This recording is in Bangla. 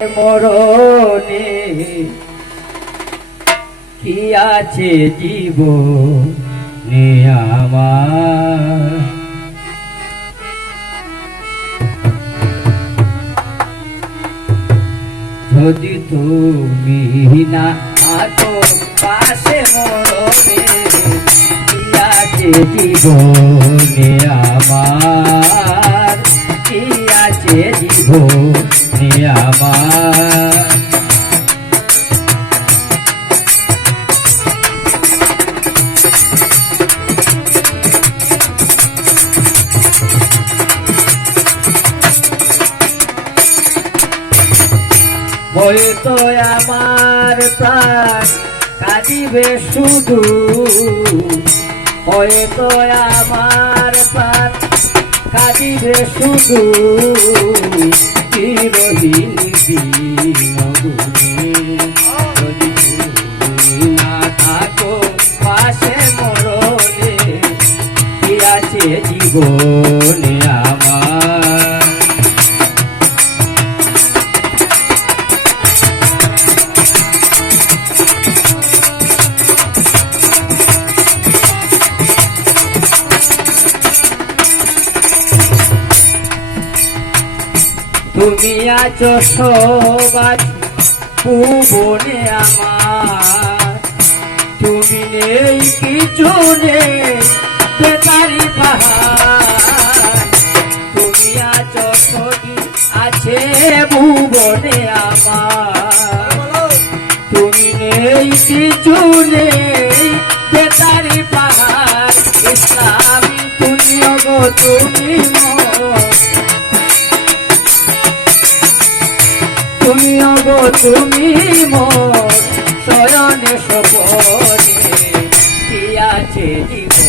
মরণে কি আছে জীবনে আমার, যদি তুমি না থাকো পাশে মরণে কি আছে জীবনে আমার, কি আছে জীবনে আমার। হয়তো আমার প্রাণ কাঁদিবে শুধু, হয়তো আমার প্রাণ কাঁদিবে শুধু, চিরহীন বিনোদনে যদি তুমি না থাকো পাশে মরণে কি আছে জীবনে আমার। তুমি আছো সবাজ ভুবনে আমার, তুমি নেই কিছু নেই বেতারি পাহাড়, তুমি আছো সবই আছে ভুবনে আমার, তুমি নেই কিছু নেই বেতারি পাহাড়, ইসলামী তুমিও গো তুমি তুমি গো তুমি মোর শয়নে সপনে কি আছে জীবনে।